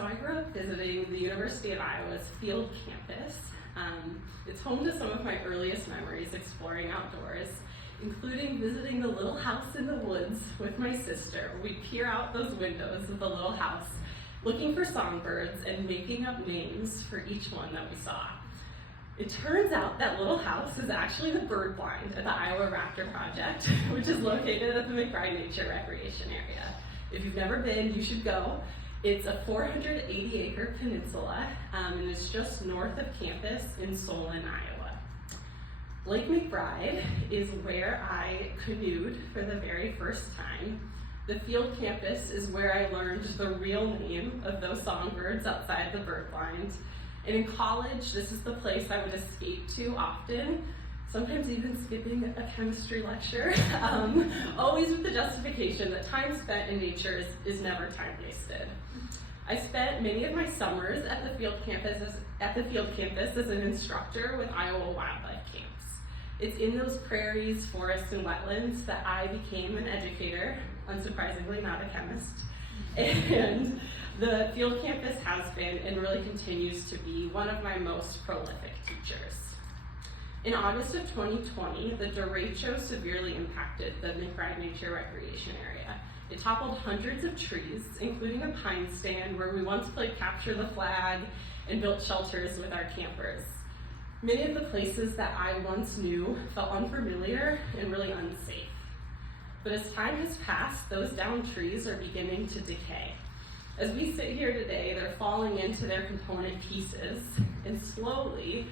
So I grew up visiting the University of Iowa's field campus. It's home to some of my earliest memories exploring outdoors, including visiting the little house in the woods with my sister. We'd peer out those windows of the little house, looking for songbirds and making up names for each one that we saw. It turns out that little house is actually the bird blind at the Iowa Raptor Project, which is located at the McBride Nature Recreation Area. If you've never been, you should go. It's a 480-acre peninsula, and it's just north of campus in Solon, Iowa. Lake McBride is where I canoed for the very first time. The field campus is where I learned the real name of those songbirds outside the bird blind. And in college, this is the place I would escape to often, sometimes even skipping a chemistry lecture, always with the justification that time spent in nature is never time wasted. I spent many of my summers at the field campus as an instructor with Iowa Wildlife Camps. It's in those prairies, forests, and wetlands that I became an educator, unsurprisingly not a chemist. And the field campus has been and really continues to be one of my most prolific teachers. In August of 2020, the derecho severely impacted the McBride Nature Recreation Area. It toppled hundreds of trees, including a pine stand where we once played capture the flag and built shelters with our campers. Many of the places that I once knew felt unfamiliar and really unsafe. But as time has passed, those downed trees are beginning to decay. As we sit here today, they're falling into their component pieces, and slowly,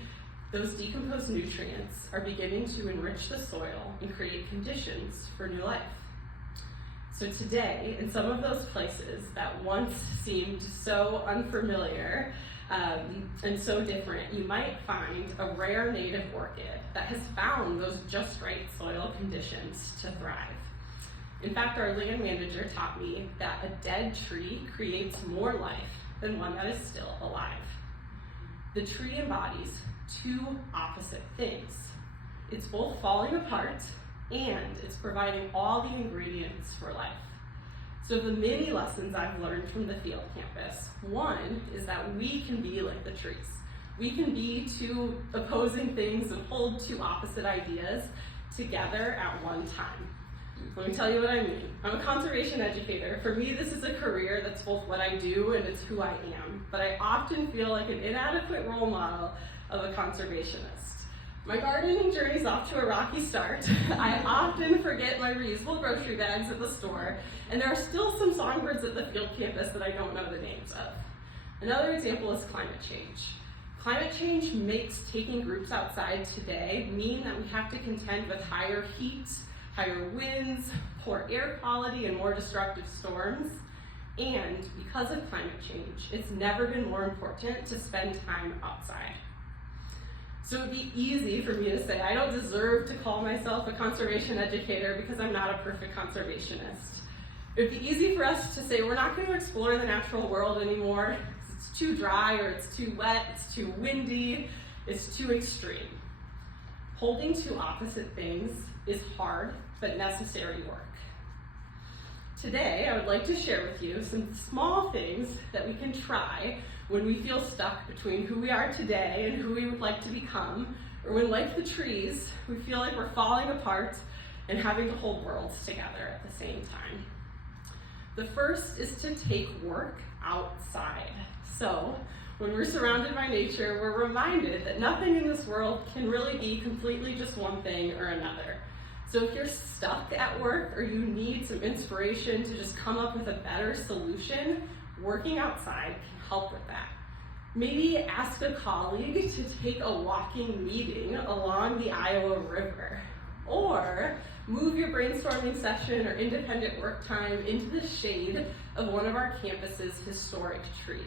those decomposed nutrients are beginning to enrich the soil and create conditions for new life. So today, in some of those places that once seemed so unfamiliar and so different, you might find a rare native orchid that has found those just right soil conditions to thrive. In fact, our land manager taught me that a dead tree creates more life than one that is still alive. The tree embodies two opposite things. It's both falling apart and it's providing all the ingredients for life. So the many lessons I've learned from the field campus, one is that we can be like the trees. We can be two opposing things and hold two opposite ideas together at one time. Let me tell you what I mean. I'm a conservation educator. For me, this is a career that's both what I do and it's who I am. But I often feel like an inadequate role model of a conservationist. My gardening journey's off to a rocky start. I often forget my reusable grocery bags at the store, and there are still some songbirds at the field campus that I don't know the names of. Another example is climate change. Climate change makes taking groups outside today mean that we have to contend with higher heat, higher winds, poor air quality, and more destructive storms. And because of climate change, it's never been more important to spend time outside. So it would be easy for me to say, I don't deserve to call myself a conservation educator because I'm not a perfect conservationist. It would be easy for us to say, we're not going to explore the natural world anymore. It's too dry, or it's too wet, it's too windy, it's too extreme. Holding two opposite things is hard, but necessary work. Today, I would like to share with you some small things that we can try when we feel stuck between who we are today and who we would like to become, or when, like the trees, we feel like we're falling apart and having to hold worlds together at the same time. The first is to take work outside. So, when we're surrounded by nature, we're reminded that nothing in this world can really be completely just one thing or another. So if you're stuck at work or you need some inspiration to just come up with a better solution, working outside can help with that. Maybe ask a colleague to take a walking meeting along the Iowa River, or move your brainstorming session or independent work time into the shade of one of our campus's historic trees.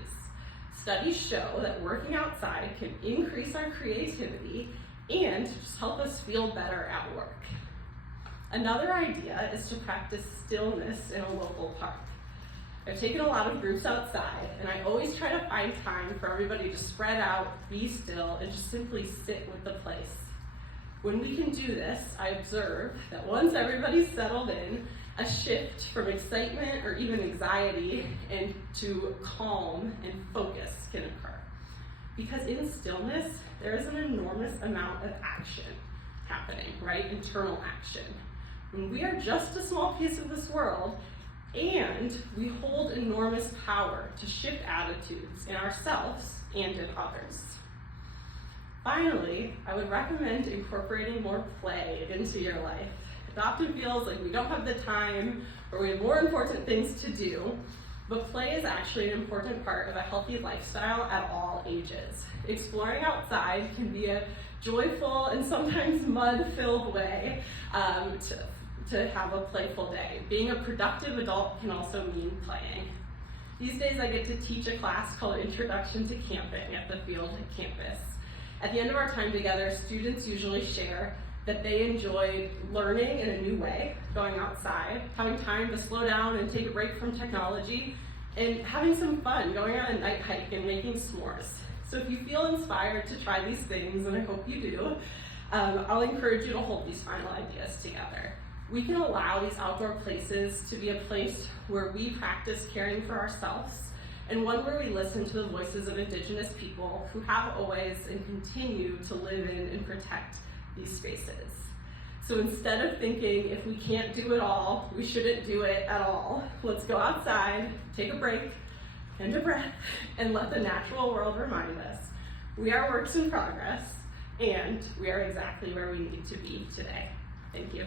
Studies show that working outside can increase our creativity and just help us feel better at work. Another idea is to practice stillness in a local park. I've taken a lot of groups outside, and I always try to find time for everybody to spread out, be still, and just simply sit with the place. When we can do this, I observe that once everybody's settled in, a shift from excitement or even anxiety and to calm and focus can occur. Because in stillness, there is an enormous amount of action happening, right? Internal action. And we are just a small piece of this world, and we hold enormous power to shift attitudes in ourselves and in others. Finally, I would recommend incorporating more play into your life. It often feels like we don't have the time or we have more important things to do, but play is actually an important part of a healthy lifestyle at all ages. Exploring outside can be a joyful and sometimes mud-filled way to have a playful day. Being a productive adult can also mean playing. These days I get to teach a class called Introduction to Camping at the field campus. At the end of our time together, students usually share that they enjoyed learning in a new way, going outside, having time to slow down and take a break from technology, and having some fun, going on a night hike and making s'mores. So if you feel inspired to try these things, and I hope you do, I'll encourage you to hold these final ideas together. We can allow these outdoor places to be a place where we practice caring for ourselves, and one where we listen to the voices of Indigenous people who have always and continue to live in and protect these spaces. So instead of thinking if we can't do it all, we shouldn't do it at all. Let's go outside, take a break, and a breath, and let the natural world remind us we are works in progress, and we are exactly where we need to be today. Thank you.